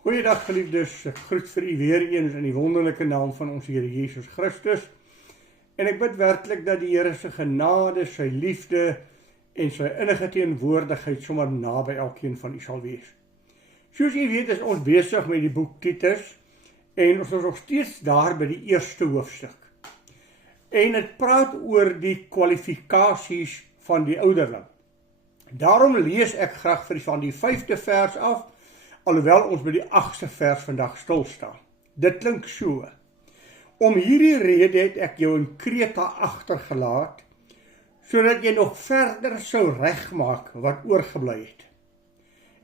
Goeiedag geliefdes, ek groet vir u weer eens in die wonderlike naam van ons Here Jesus Christus. En ek bid werklik dat die Here se genade, sy liefde en sy innige teenwoordigheid sommer naby elkeen van u sal wees. Soos u weet is ons besig met die boek Titus en ons is nog steeds daar by die eerste hoofstuk. En het praat oor die kwalifikasies van die ouderling. Daarom lees ek graag van die 5de vers af, alhoewel ons by die 8ste vers vandag stilstaan. Dit klink so: Om hierdie rede het ek jou in Kreta agtergelaat, sodat jy nog verder sou regmaak wat oorgebly het,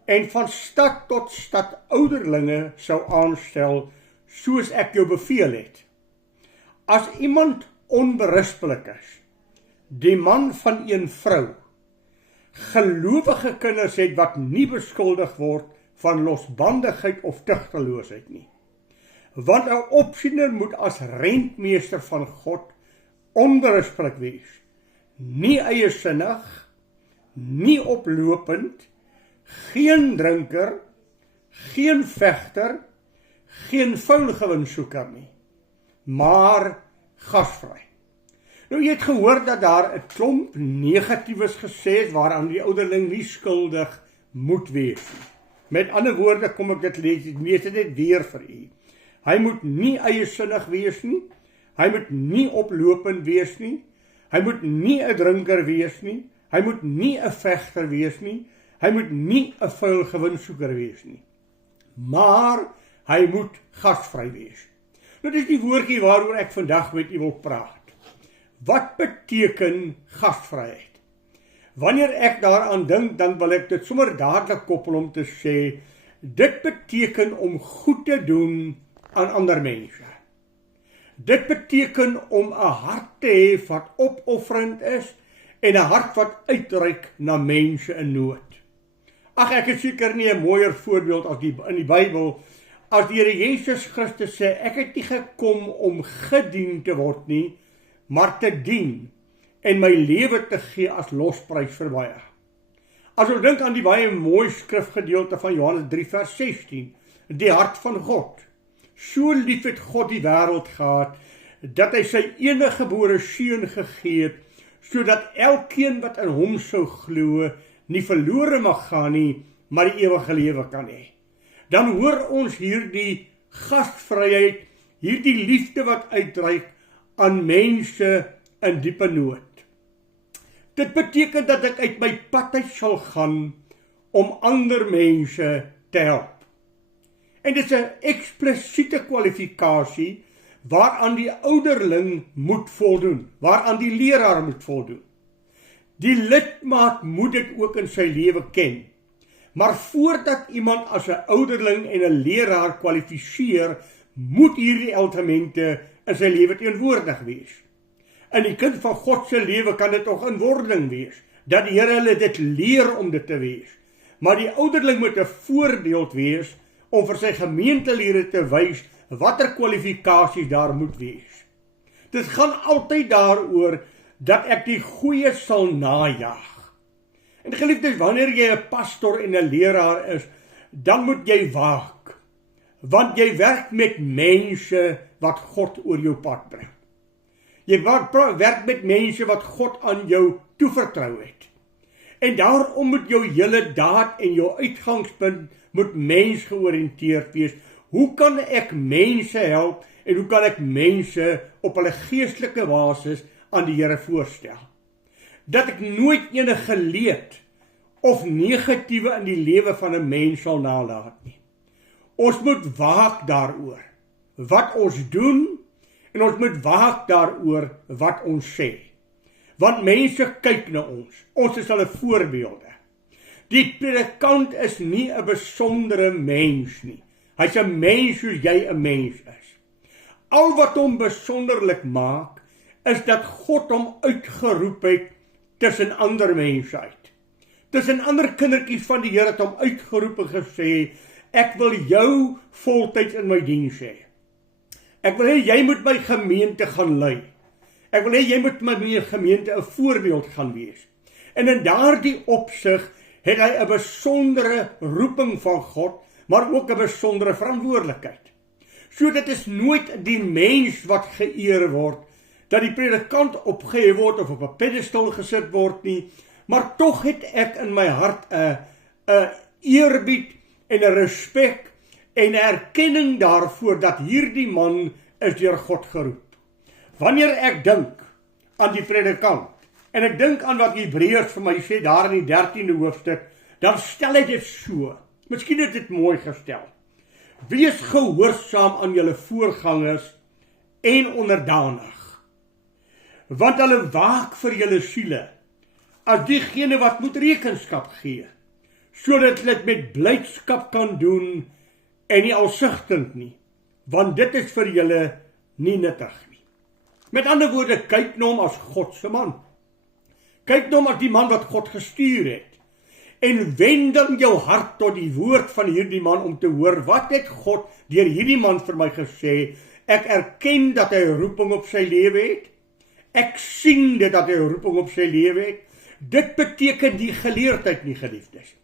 en van stad tot stad ouderlinge sou aanstel, soos ek jou beveel het. As iemand onberispelik is, die man van een vrou, gelowige kinders het wat nie beskuldig word van losbandigheid of tugteloosheid nie. Want 'n opsiener moet as rentmeester van God onberispelik wees, nie eiesinnig, nie oplopend, geen drinker, geen vegter, geen vuil gewinssoeker nie, maar gasvry. Nou, jy het gehoor dat daar 'n klomp negatiefs gesê is waaraan die ouderling nie skuldig moet wees nie. Met ander woorde, kom ek dit lees dit net weer vir u. Hy moet nie eiesinnig wees nie, hy moet nie oplopend wees nie, hy moet nie 'n drinker wees nie, hy moet nie 'n vegter wees nie, hy moet nie 'n vuil gewinssoeker wees nie, maar hy moet gasvry wees. Nou, dit is die woordjie waaroor ek vandag met u wil praat. Wat beteken gasvryheid? Wanneer ek daaraan dink, dan wil ek dit sommer dadelik koppel om te sê, dit beteken om goed te doen aan ander mense. Dit beteken om 'n hart te hê wat opofferend is en 'n hart wat uitreik na mense in nood. Ag, ek het seker nie 'n mooier voorbeeld as in die Bybel, as die Here Jesus Christus sê, ek het nie gekom om gedien te word nie, maar te dien en my lewe te gee as losprys vir baie. As ons dink aan die baie mooi skrifgedeelte van Johannes 3 vers 16, die hart van God. So lief het God die wêreld gehad, dat hy sy enige gebore seun gegee het, sodat elkeen wat in hom sou glo, nie verlore mag gaan nie, maar die ewige lewe kan hê. Dan hoor ons hierdie gasvryheid, hierdie liefde wat uitreik aan mense in diepe nood. Dit beteken dat ek uit my pad uit sal gaan om ander mense te help. En dit is 'n eksplisiete kwalifikasie waaraan die ouderling moet voldoen, waaraan die leraar moet voldoen. Die lidmaat moet dit ook in sy lewe ken. Maar voordat iemand as 'n ouderling en 'n leraar kwalifiseer, moet hierdie elemente in sy lewe teenwoordig wees. In die kind van God se lewe kan dit toch in wording wees, dat die Here hulle dit leer om dit te wees. Maar die ouderling moet 'n voorbeeld wees om vir sy gemeentelede te wys watter kwalifikasies daar moet wees. Dit gaan altyd daaroor dat ek die goeie sal najag. En geliefdes, wanneer jy 'n pastor en 'n leraar is, dan moet jy waak, want jy werk met mense wat God oor jou pad bring. Jy werk met mense wat God aan jou toevertrou het. En daarom moet jou hele daad en jou uitgangspunt moet mensgeoriënteerd wees. Hoe kan ek mense help en hoe kan ek mense op hulle geestelike basis aan die Here voorstel? Dat ek nooit enige leed of negatiewe in die lewe van 'n mens sal nalat nie. Ons moet waak daaroor wat ons doen, en ons moet waak daaroor wat ons sê. Want mense kyk na ons is hulle voorbeelde. Die predikant is nie 'n besondere mens nie. Hy's 'n mens soos jy 'n mens is. Al wat hom besonderlik maak, is dat God hom uitgeroep het tussen ander mense uit. Tussen ander kindertjies van die Here het hom uitgeroep en gesê, ek wil jou voltyds in my diens hê. Ek wil hê jy moet my gemeente gaan lei. Ek wil hê jy moet my gemeente 'n voorbeeld gaan wees. En in daardie opsig het hy 'n besondere roeping van God, maar ook 'n besondere verantwoordelikheid. So dit is nooit die mens wat geëer word, dat die predikant opgehef word of op 'n pedestal gesit word nie, maar tog het ek in my hart 'n eerbied en 'n respek en 'n erkenning daarvoor dat hierdie man is deur God geroep. Wanneer ek dink aan die predikant, en ek dink aan wat Hebreërs vir my sê daar in die 13de hoofstuk, dan stel hy dit so. Miskien het dit mooi gestel. Wees gehoorsaam aan julle voorgangers en onderdanig, want hulle waak vir julle siele, as diegene wat moet rekenskap gee, sodat hulle dit met blydskap kan doen en nie alsigtend nie, want dit is vir julle nie nuttig nie. Met ander woorde, kyk na hom as God se man. Kyk na hom as die man wat God gestuur het. En wend dan jou hart tot die woord van hierdie man om te hoor, wat het God deur hierdie man vir my gesê? Ek erken dat hy 'n roeping op sy lewe het. Ek sien dit dat hy 'n roeping op sy lewe het. Dit beteken die geleerdheid nie, geliefdes.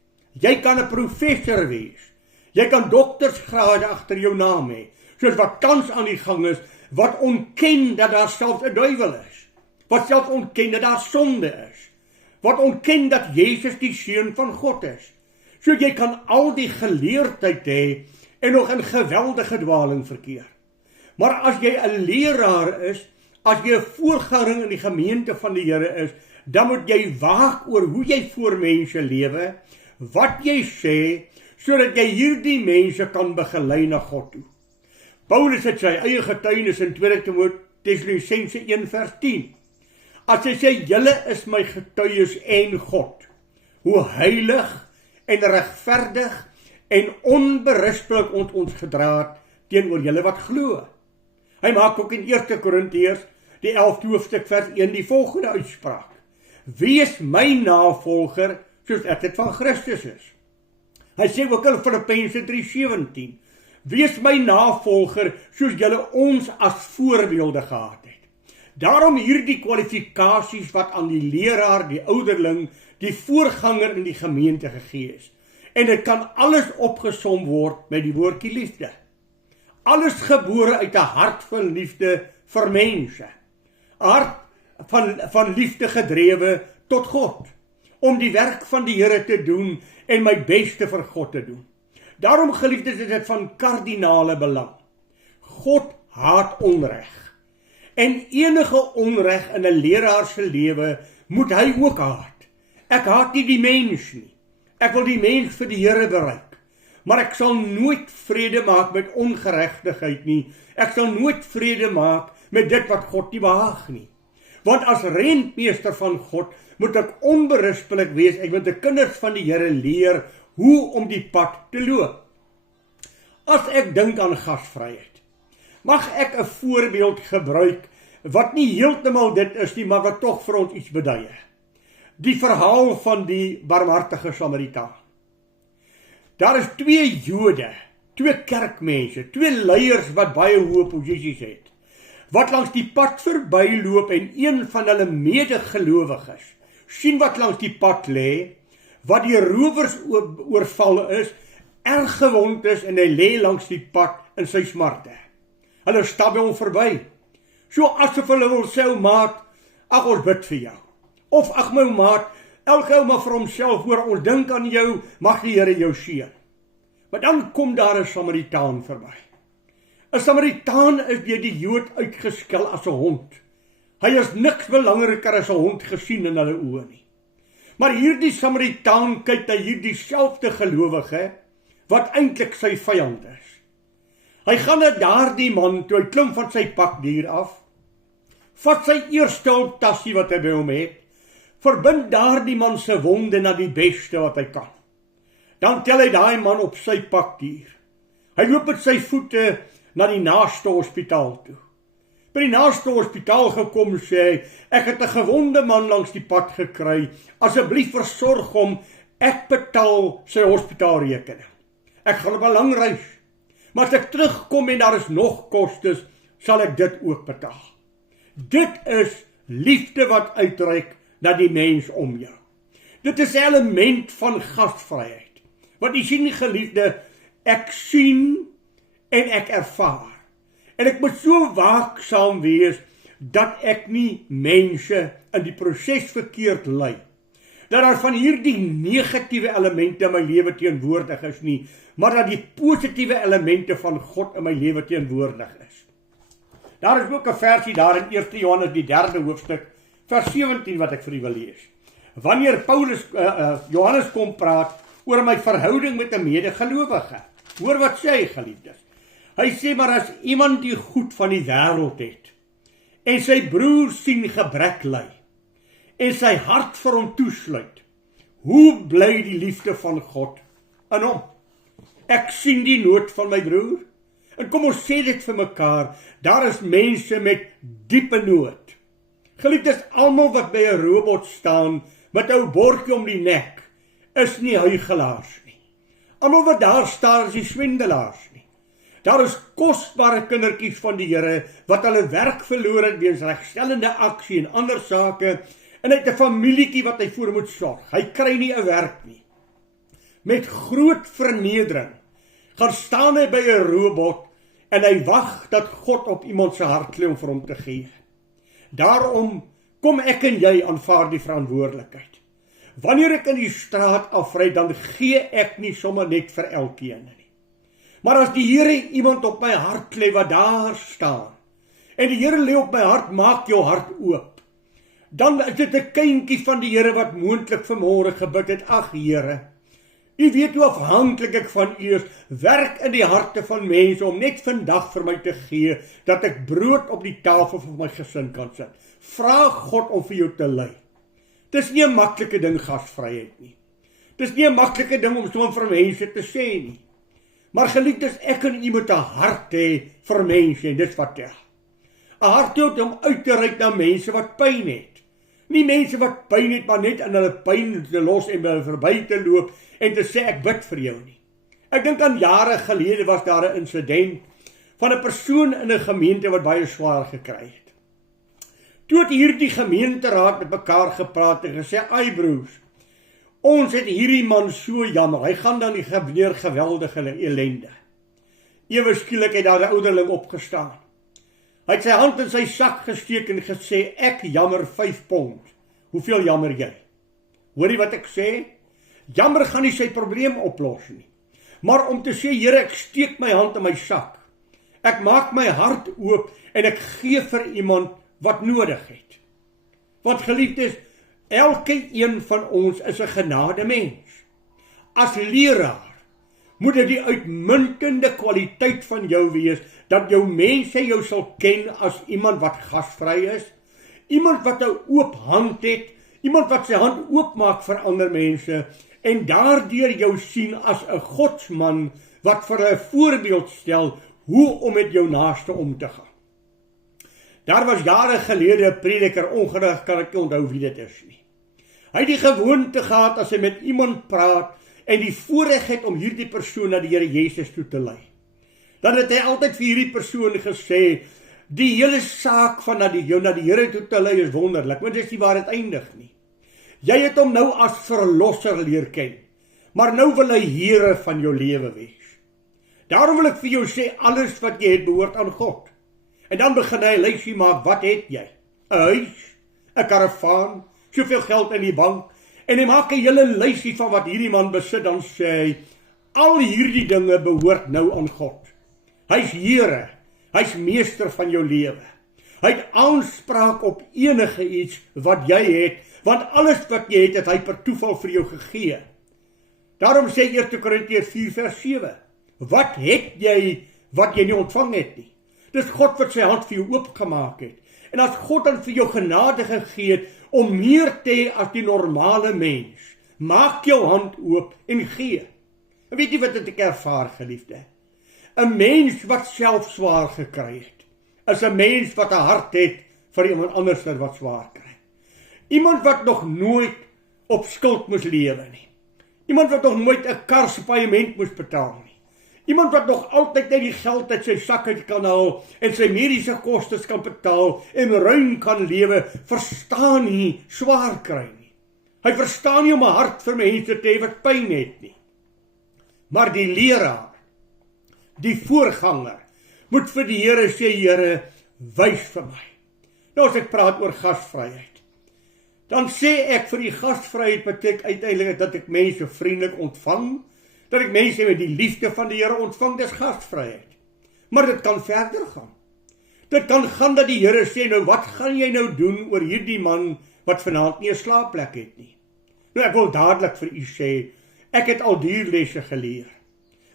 Jy kan 'n professor wees. Jy kan doktorsgrade agter jou naam hê, soos wat tans aan die gang is, wat ontken dat daar selfs 'n duiwel is. Wat selfs ontken dat daar sonde is. Wat ontken dat Jezus die seun van God is. So jy kan al die geleerdheid hê en nog in geweldige dwaling verkeer. Maar as jy 'n leraar is, as jy 'n voorganger in die gemeente van die Here is, dan moet jy waak oor hoe jy voor mense lewe, wat jy sê, sodat jy hierdie mense kan begelei na God toe. Paulus het sy eie getuienis in 2 Tessalonisense 1 vers 10. As hy sê, julle is my getuies en God, hoe heilig en regverdig en onberispelik ons gedra het teenoor julle wat glo. Hy maak ook in 1 Korintiërs, die 11de hoofstuk vers 1, die volgende uitspraak. Wees my navolger, soos ek dit van Christus is. Hy sê ook in Filippense 3:17, wees my navolger, soos julle ons as voorbeelde gehad het. Daarom hierdie kwalifikasies wat aan die leraar, die ouderling, die voorganger in die gemeente gegee is. En dit kan alles opgesom word met die woordjie liefde. Alles gebore uit 'n hart van liefde vir mense. 'n Hart van liefde gedrewe tot God. Om die werk van die Here te doen en my beste vir God te doen. Daarom, geliefdes, is dit van kardinale belang. God haat onreg. En enige onreg in 'n leraar se lewe moet hy ook haat. Ek haat nie die mens nie. Ek wil die mens vir die Here bereik. Maar ek sal nooit vrede maak met ongeregtigheid nie. Ek sal nooit vrede maak met dit wat God nie behaag nie. Want as rentmeester van God moet ek onberispelik wees. Ek moet die kinders van die Here leer hoe om die pad te loop. As ek dink aan gasvryheid, mag ek 'n voorbeeld gebruik wat nie heeltemal dit is nie, maar wat tog vir ons iets beduie. Die verhaal van die barmhartige Samaritaan. Daar is 2 Jode, 2 kerkmense, 2 leiers wat baie hoë posisies het, wat langs die pad verbyloop en een van hulle medegelowiges sien wat langs die pad lê, wat die rowers oorval is, erg gewond is en hy lê langs die pad in sy smarte. Hulle stap by hom verby. So asof hulle wil sê, ou maat, ag ons bid vir jou. Of ag my maat, elke ou maar vir homself hoor, ons dink aan jou, mag die Here jou seën. Maar dan kom daar 'n Samaritaan verby. 'n Samaritaan is deur die Jood uitgeskel as 'n hond. Hy is niks belangriker as 'n hond gesien in hulle oë nie. Maar hierdie Samaritaan kyk na hierdie selfde gelowige, wat eintlik sy vyand is. Hy gaan na daardie man toe hy klim van sy pakdier af, vat sy eerste hulptassie wat hy by hom het, verbind daardie man se wonde na die beste wat hy kan. Dan tel hy daai man op sy pakdier. Hy loop met sy voete na die naaste hospitaal toe. By die naaste hospitaal gekom sê hy, ek het 'n gewonde man langs die pad gekry, asseblief versorg hom, ek betaal sy hospitaalrekening. Ek gaan op 'n lang reis, maar as ek terugkom en daar is nog kostes, sal ek dit ook betaal. Dit is liefde wat uitreik na die mens om jou. Dit is 'n element van gasvryheid. Want jy sien, geliefde, Ek sien en ek ervaar. En ek moet so waaksaam wees, dat ek nie mense in die proses verkeerd lei. Dat daar van hierdie negatiewe elemente in my lewe teenwoordig is nie, maar dat die positiewe elemente van God in my lewe teenwoordig is. Daar is ook 'n versie daar in 1 Johannes die 3de hoofstuk, vers 17 wat ek vir u wil lees. Wanneer Johannes kom praat oor my verhouding met 'n medegelowige. Hoor wat sê hy, geliefdes. Hy sê, maar as iemand die goed van die wêreld het, en sy broer sien gebrek ly, en sy hart vir hom toesluit, hoe bly die liefde van God in hom? Ek sien die nood van my broer, en kom ons sê dit vir mekaar, daar is mense met diepe nood. Geliefdes, almal wat by 'n robot staan, met 'n bordjie om die nek, is nie huigelaars nie. Almal wat daar staan is die swendelaars nie. Daar is kosbare kindertjies van die Here, wat hulle werk verloor het weens regstellende aksie en ander sake, en hy het 'n familietjie wat hy voor moet sorg. Hy kry nie 'n werk nie. Met groot vernedering gaan staan hy by 'n robot, en hy wag dat God op iemand se hart lê om vir hom te gee. Daarom kom ek en jy aanvaar die verantwoordelikheid. Wanneer ek in die straat afry, dan gee ek nie sommer net vir elkeen nie. Maar as die Here iemand op my hart lê wat daar staan, en die Here lê op my hart, maak jou hart oop, dan is dit 'n kindjie van die Here wat moontlik vanmôre gebid het, ag Here, u weet hoe afhanklik ek van u is, werk in die harte van mense om net vandag vir my te gee, dat ek brood op die tafel van my gesin kan sit. Vra God om vir jou te lei. Dis nie 'n maklike ding, gasvryheid nie. Dis nie 'n maklike ding om so vir mense te sê nie. Maar geliefdes, ek en u moet 'n hart hê vir mense, en dis wat tel. 'n Hart hê om uit te reik na mense wat pyn het. Nie mense wat pyn het, maar net in hulle pyn te los en by hulle verby te loop en te sê ek bid vir jou nie. Ek dink aan jare gelede was daar 'n insident van 'n persoon in 'n gemeente wat baie swaar gekry het. Toe het hierdie gemeenteraad met mekaar gepraat en gesê, ai broers, ons het hierdie man so jammer, hy gaan dan die gebeur geweldige ellende. Ewe skielik het daar 'n ouderling opgestaan. Hy het sy hand in sy sak gesteek en gesê, ek jammer 5 pond. Hoeveel jammer jy? Hoor jy wat ek sê? Jammer gaan nie sy probleem oplos nie. Maar om te sê, Here, ek steek my hand in my sak. Ek maak my hart oop en ek gee vir iemand wat nodig het. Want geliefdes, elke een van ons is 'n genade mens. As leraar moet dit die uitmuntende kwaliteit van jou wees, dat jou mense jou sal ken as iemand wat gasvry is, iemand wat 'n oop hand het, iemand wat sy hand oopmaak vir ander mense, en daardeur jou sien as 'n godsman, wat vir 'n voorbeeld stel, hoe om met jou naaste om te gaan. Daar was jare gelede 'n prediker, ongelukkig kan ek nie onthou wie dit is nie. Hy het die gewoonte gehad as hy met iemand praat en die voorreg het om hierdie persoon na die Here Jesus toe te lei. Dan het hy altyd vir hierdie persoon gesê, die hele saak van jou na die Here toe te lei is wonderlik, want dit is nie waar dit eindig nie. Jy het hom nou as verlosser leer ken, maar nou wil hy Here van jou lewe wees. Daarom wil ek vir jou sê, alles wat jy het behoort aan God. En dan begin hy 'n lysie maak, wat het jy? 'n Huis, 'n karavaan, soveel geld in die bank, en hy maak 'n hele lysie van wat hierdie man besit, dan sê hy, al hierdie dinge behoort nou aan God. Hy's Here, hy's meester van jou lewe. Hy het aanspraak op enige iets wat jy het, want alles wat jy het hy per toeval vir jou gegee. Daarom sê 1 Korintiërs 4 vers 7, wat het jy wat jy nie ontvang het nie? Dis God wat sy hand vir jou oopgemaak het. En as God dan vir jou genade gegee het om meer te hê as die normale mens, maak jou hand oop en gee. En weet jy wat ek ervaar, geliefde? 'n Mens wat self swaar gekry het, is 'n mens wat 'n hart het vir iemand anders wat swaar kry. Iemand wat nog nooit op skuld moes lewe nie. Iemand wat nog nooit 'n kar se paaiement moes betaal nie. Iemand wat nog altyd net die geld uit sy sak uit kan haal en sy mediese kostes kan betaal en ruim kan lewe, verstaan nie swaar kry nie. Hy verstaan nie om 'n hart vir mense te hê wat pyn het nie. Maar die leraar, die voorganger, moet vir die Here sê, Here, wys vir my. Nou as ek praat oor gasvryheid, dan sê ek vir die gasvryheid beteken uiteindelik dat ek mense vriendelik ontvang, dat ek mense met die liefde van die Here ontvang, dis gasvryheid. Maar dit kan verder gaan. Dit kan gaan dat die Here sê, nou wat gaan jy nou doen oor hierdie man wat vanaand nie 'n slaapplek het nie? Nou ek wil dadelik vir u sê, ek het al dierlesse geleer.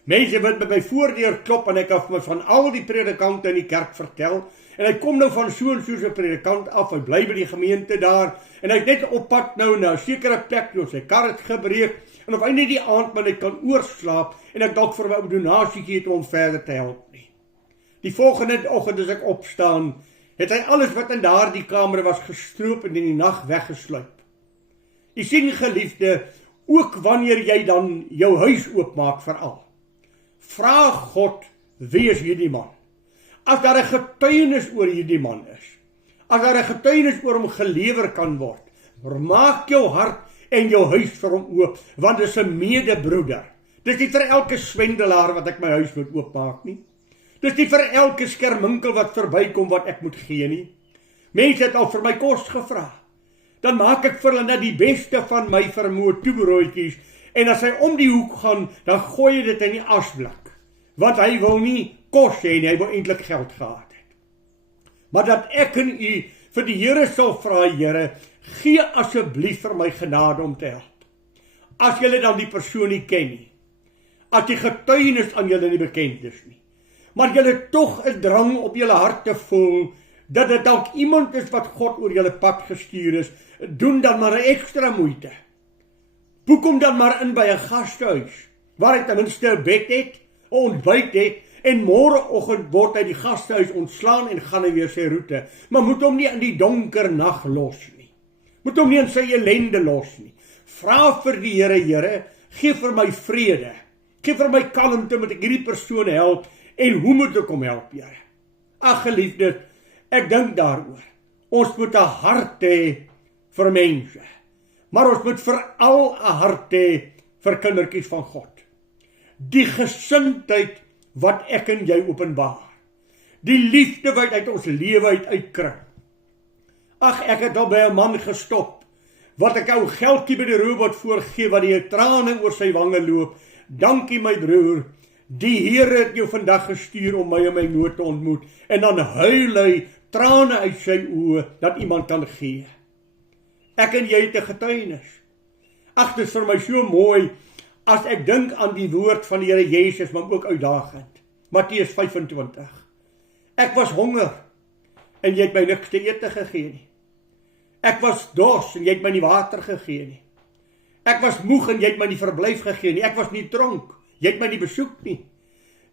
Mense wat by my voordeur klop en ek het my van al die predikante in die kerk vertel, en hy kom nou van so en so 'n predikant af, hy bly by die gemeente daar, en hy het net op pad nou na 'n sekere plek, toe sy kar het gebreek, en of hy net die aand maar net kan oorslaap, en ek dalk vir my 'n donasie gee om verder te help nie. Die volgende oggend as ek opstaan, het hy alles wat in daardie kamer was gestroop en in die nag weggesluip. Jy sien geliefde, ook wanneer jy dan jou huis oopmaak veral, vra God, wie is hierdie man? As daar 'n getuienis oor hierdie man is, as daar 'n getuienis oor hom gelewer kan word, maak jou hart en jou huis vir hom oop, want dit is 'n medebroeder. Dit is nie vir elke swendelaar wat ek my huis moet oopmaak nie. Dit is nie vir elke skerminkel wat verbykom wat ek moet gee nie. Mense het al vir my kos gevra. Dan maak ek vir hulle net die beste van my vermoë toebroodjies, en as hy om die hoek gaan, dan gooi hy dit in die asblik, want hy wil nie kos hê nie, hy wil eintlik geld gehad het. Maar dat ek en u vir die Here sal vra, Here, gee asseblief vir my genade om te help. As julle dan die persoon nie ken nie, as die getuienis aan julle nie bekend is nie, maar julle tog 'n drang op julle hart te voel, dat dit dalk iemand is wat God oor julle pad gestuur is, doen dan maar 'n ekstra moeite. Boek hom dan maar in by 'n gastehuis, waar hy ten minste 'n bed het, 'n ontbyt het, en môreoggend word hy die gastehuis ontslaan en gaan hy weer sy roete. Maar moet hom nie in die donker nag los nie. Moet hom nie in sy ellende los nie. Vra vir die Here, Here, gee vir my vrede, gee vir my kalmte, moet ek hierdie persoon help, en hoe moet ek hom help, Here? Ag geliefdes, ek dink daaroor. Ons moet 'n hart hê vir mense, maar ons moet veral 'n hart hê vir kindertjies van God. Die gesindheid wat ek en jy openbaar, die liefde wat uit ons lewe uitkring. Ag, ek het al by 'n man gestop, wat ek ou geldjie by die robot voorgee, wat die trane oor sy wange loop. Dankie my broer, die Here het jou vandag gestuur om my in my nood te ontmoet, en dan huil hy trane uit sy oë, dat iemand kan gee. Ek en jy het 'n getuienis. Ag, dit is vir my so mooi, as ek dink aan die woord van die Here Jesus, maar ook uitdagend. Matteus 25. Ek was honger, en jy het my niks te ete gegee nie. Ek was dors, en jy het my nie water gegee nie. Ek was moeg, en jy het my nie verblyf gegee nie. Ek was nie dronk, jy het my nie besoek nie.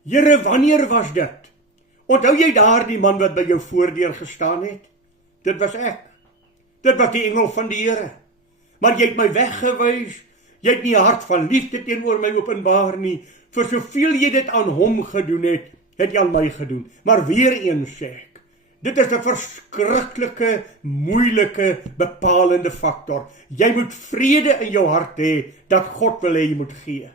Here, wanneer was dit? Onthou jy daardie man wat by jou voordeur gestaan het? Dit was ek. Dit was die engel van die Here. Maar jy het my weggewys, jy het nie 'n hart van liefde teenoor my openbaar nie. Vir soveel jy dit aan hom gedoen het, het jy aan my gedoen. Maar weer eens sê ek, dit is 'n verskriklike, moeilike, bepalende faktor. Jy moet vrede in jou hart hê, dat God wil hê jy moet gee.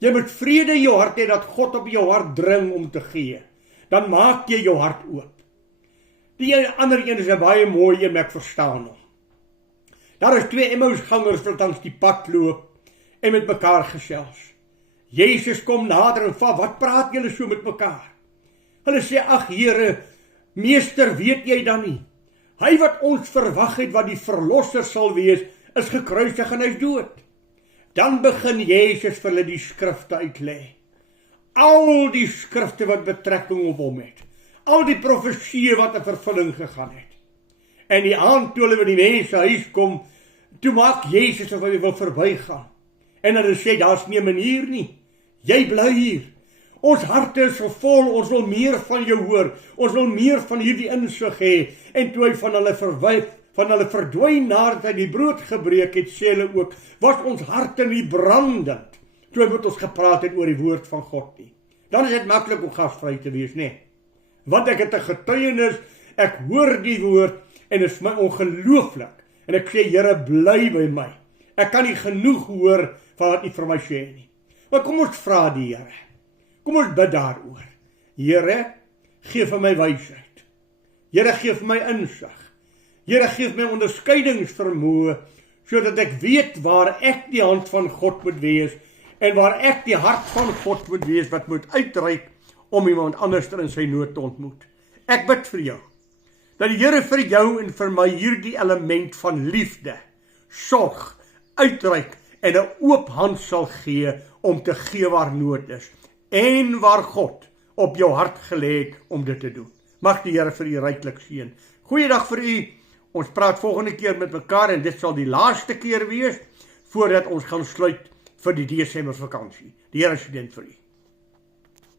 Jy moet vrede in jou hart hê, dat God op jou hart dring om te gee. Dan maak jy jou hart oop. Die ander een is 'n baie mooi een, ek verstaan hom. Daar is 2 Emmausgangers wat langs die pad loop en met mekaar gesels. Jesus kom nader en vra, wat praat julle so met mekaar? Hulle sê, ag Here, meester, weet jy dan nie? Hy wat ons verwag het, wat die verlosser sal wees, is gekruisig en hy's dood. Dan begin Jesus vir hulle die skrifte uitlê. Al die skrifte wat betrekking op hom het. Al die profesieë wat in vervulling gegaan het. En die aand toe hulle by die mense huis kom, toe maak Jesus of hy wil verbygaan. En hulle sê, daar's nie 'n manier nie. Jy bly hier. Ons harte is vol, ons wil meer van jou hoor. Ons wil meer van hierdie insig hê. En toe hy van hulle verdwyn nadat hy die brood gebreek het, sê hulle ook, was ons harte nie brandend toe hy met ons gepraat het oor die woord van God nie. Dan is dit maklik om gasvry te wees, nee. Want ek het 'n getuienis, ek hoor die woord, en dit is my ongelooflik. En ek sê, Here, bly by my. Ek kan nie genoeg hoor van wat U vir my sê nie. Maar kom ons vra die Here. Kom ons bid daaroor. Here, gee vir my wysheid. Here, gee vir my insig. Here, gee vir my onderskeidingsvermoë, sodat ek weet waar ek die hand van God moet wees, en waar ek die hart van God moet wees, wat moet uitreik om iemand anders in sy nood te ontmoet. Ek bid vir jou, dat die Here vir jou en vir my hierdie element van liefde, sorg, uitreik en 'n oop hand sal gee om te gee waar nood is, en waar God op jou hart gelê het om dit te doen. Mag die Here vir u ryklik seën. Goeiedag vir u. Ons praat volgende keer met mekaar en dit sal die laaste keer wees voordat ons gaan sluit vir die Desember vakansie. Die Here seën vir u.